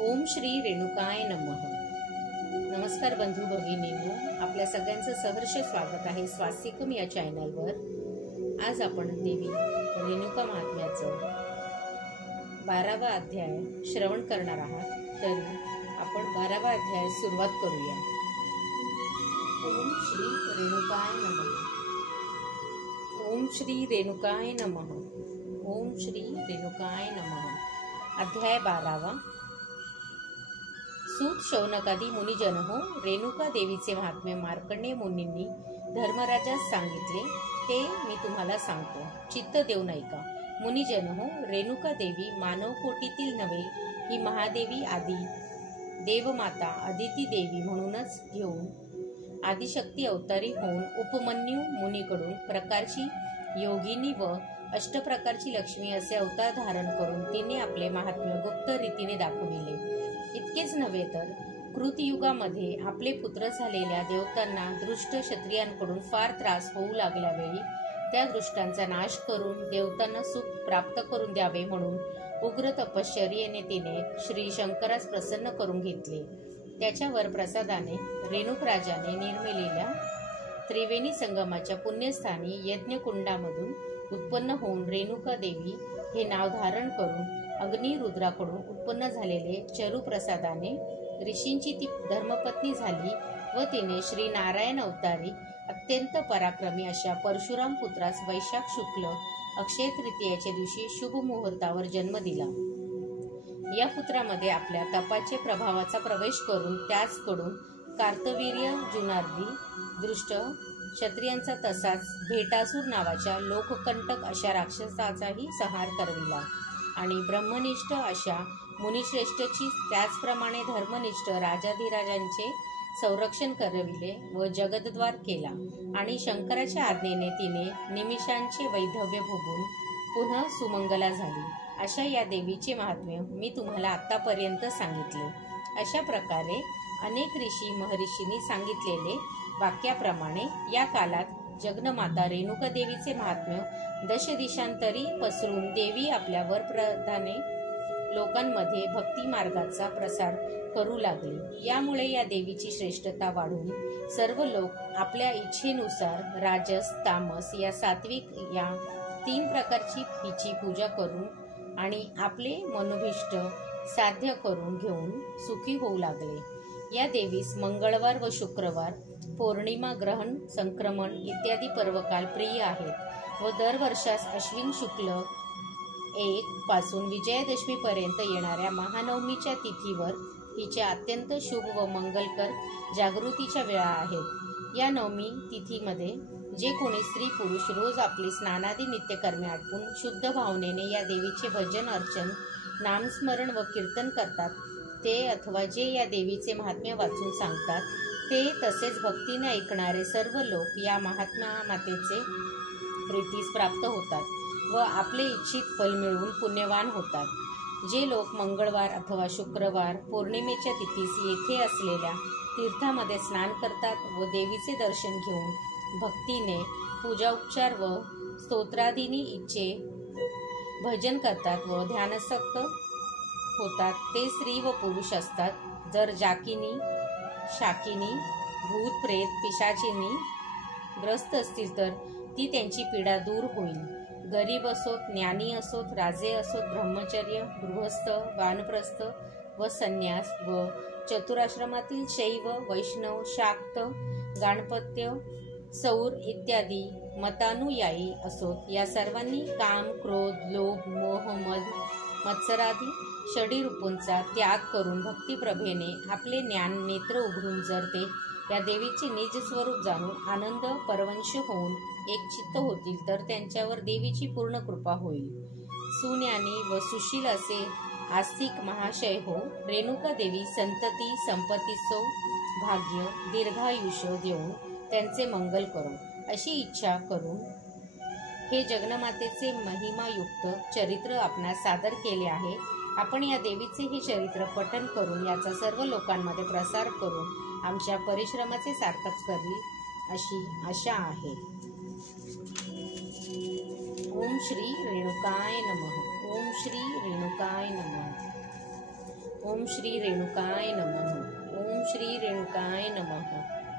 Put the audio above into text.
ओम श्री रेणुकाय नमः। नमस्कार बंधू भगिनींनो, आपल्या सगळ्यांचं सहर्ष स्वागत आहे स्वास्तिकम या चॅनलवर। आज आपण देवी रेणुका महात्म्याचं 12वा अध्याय श्रवण करणार आहात। तर आपण 12वा अध्याय सुरुवात करूया। ओम श्री रेणुकाय नमः। ओम श्री रेणुकाय नमः। ओम श्री रेणुकाय नमः। अध्याय 12वा। सूत शौनकादी मुनिजन हो, रेणुका देवीचे महात्म्य मार्कंडेय मुनींनी धर्मराजास सांगितले ते मी तुम्हाला सांगतो, चित्त देऊन ऐका। मुनिजन हो, रेणुका देवी मानव कोटीतील नव्हे, ही महादेवी आदी देवमाता अदिती देवी म्हणूनच घेऊन आदिशक्ती अवतारी होऊन उपमन्यू मुनीकडून प्रकारची योगिनी व अष्टप्रकारची लक्ष्मी असे अवतार धारण करून तिने आपले महात्म्य गुप्त रीतीने दाखविले। इतकेच नव्हे तर कृतयुगामध्ये आपले पुत्र झालेल्या देवतांना दृष्ट क्षत्रियांकडून फार त्रास होऊ लागल्यावेळी त्या दृष्टांचा नाश करून देवतांना सुख प्राप्त करून द्यावे म्हणून उग्र तपश्चर्येने तिने श्री शंकरास प्रसन्न करून घेतले। त्याच्या वरप्रसादाने रेणुक राजाने निर्मिलेल्या त्रिवेणी संगमाच्या पुण्यस्थानी यज्ञकुंडामधून उत्पन्न होऊन रेणुका देवी हे नाव धारण करून अग्निरुद्राकडून उत्पन्न झालेले चरुप्रसादाने ऋषींची ती धर्मपत्नी झाली व तिने श्री नारायण अवतारी अत्यंत पराक्रमी अशा परशुराम पुत्रास वैशाख शुक्ल अक्षय तृतीयेच्या दिवशी शुभ मुहूर्तावर जन्म दिला। या पुत्रामध्ये आपल्या तपाच्या प्रभावाचा प्रवेश करून त्याचकडून कार्तवीर्य जुनार्दी दृष्ट क्षत्रियांचा तसाच भेटासूर नावाच्या लोककंटक अशा राक्षसाचाही संहार करविला आणि ब्रह्मनिष्ठ अशा मुनिश्रेष्ठची त्याचप्रमाणे धर्मनिष्ठ राजाधिराजांचे संरक्षण करविले व जगद्द्वार केला। आणि शंकराच्या आज्ञेने तिने निमिषांचे वैधव्य भोगून पुन्हा सुमंगला झाली। अशा या देवीचे महात्म्य मी तुम्हाला आतापर्यंत सांगितले। अशा प्रकारे अनेक ऋषी महर्षींनी सांगितलेले वाक्याप्रमाणे या कालात जगन्माता रेणुका देवीचे महात्म्य दश दिशांतरी पसरून देवी आपल्या वरप्रधाने लोकांमध्ये भक्ती मार्गाचा प्रसार करू लागली। यामुळे या देवीची श्रेष्ठता वाढून सर्व लोक आपल्या इच्छेनुसार राजस तामस या सात्विक या 3 प्रकारची हिची पूजा करून आणि आपले मनोभिष्ट साध्य करून घेऊन सुखी होऊ लागले। या देवीस मंगळवार व शुक्रवार, पौर्णिमा, ग्रहण, संक्रमण इत्यादी पर्वकाल प्रिय आहेत व दरवर्षास अश्विन शुक्ल 1 पासून विजयादशमी पर्यंत येणाऱ्या महानवमीच्या तिथीवर हिच्या अत्यंत शुभ व मंगलकर जागृतीच्या वेळा आहेत। या नवमी तिथीमध्ये जे कोणी स्त्री पुरुष रोज आपली स्नानादी नित्यकर्मे आटपून शुद्ध भावनेने या देवीचे भजन अर्चन नामस्मरण व कीर्तन करतात ते अथवा जे या देवीचे महात्म्य वाचून सांगतात ते तसेच भक्तीने ऐकणारे सर्व लोक या महात्म्या मातेचे प्रीतीस प्राप्त होतात व आपले इच्छित फल मिळवून पुण्यवान होतात। जे लोक मंगळवार अथवा शुक्रवार पौर्णिमेच्या तिथीस येथे असलेल्या तीर्थामध्ये स्नान करतात व देवीचे दर्शन घेऊन भक्तीने पूजाउपचार व स्तोत्रादीनी इच्छे भजन करतात व ध्यानसक्त होतात ते स्त्री व पुरुष असतात। जर जाकिनी शाकिनी भूत प्रेत पिशाचिनी ग्रस्त असतील तर ती त्यांची पीडा दूर होईल। गरीब असोत, ज्ञानी असोत, राजे असोत, ब्रह्मचर्य, गृहस्थ, वानप्रस्थ व संन्यास व चतुराश्रमातील शैव, वैष्णव, शाक्त, गाणपत्य, सौर इत्यादी मतानुयायी असोत, या सर्वांनी काम, क्रोध, लोभ, मोह, मद, मत्सरादी षडीरूपांचा त्याग करून भक्तिप्रभेने आपले ज्ञान नेत्र उघडून जर ते या देवीचे निज स्वरूप जाणून आनंद परवंश होऊन एक चित्त होतील तर त्यांच्यावर देवीची पूर्ण कृपा होईल। सुज्ञानी व सुशील असे आस्तिक महाशय हो, रेणुका देवी संतती संपत्तीसो भाग्य दीर्घायुष्य देऊन त्यांचे मंगल करो अशी इच्छा करून हे जगन्मातेचे महिमायुक्त चरित्र आपणास सादर केले आहे। आपण या देवीचे हे चरित्र पठन करून याचा सर्व लोकांमध्ये प्रसार करून आमच्या परिश्रमाचे सार्थक करील अशी आशा आहे। ओम श्री रेणुकाय नमः। ओम श्री रेणुकाय नमः। ओम श्री रेणुकाय नमः. ओम श्री रेणुकाय नमः.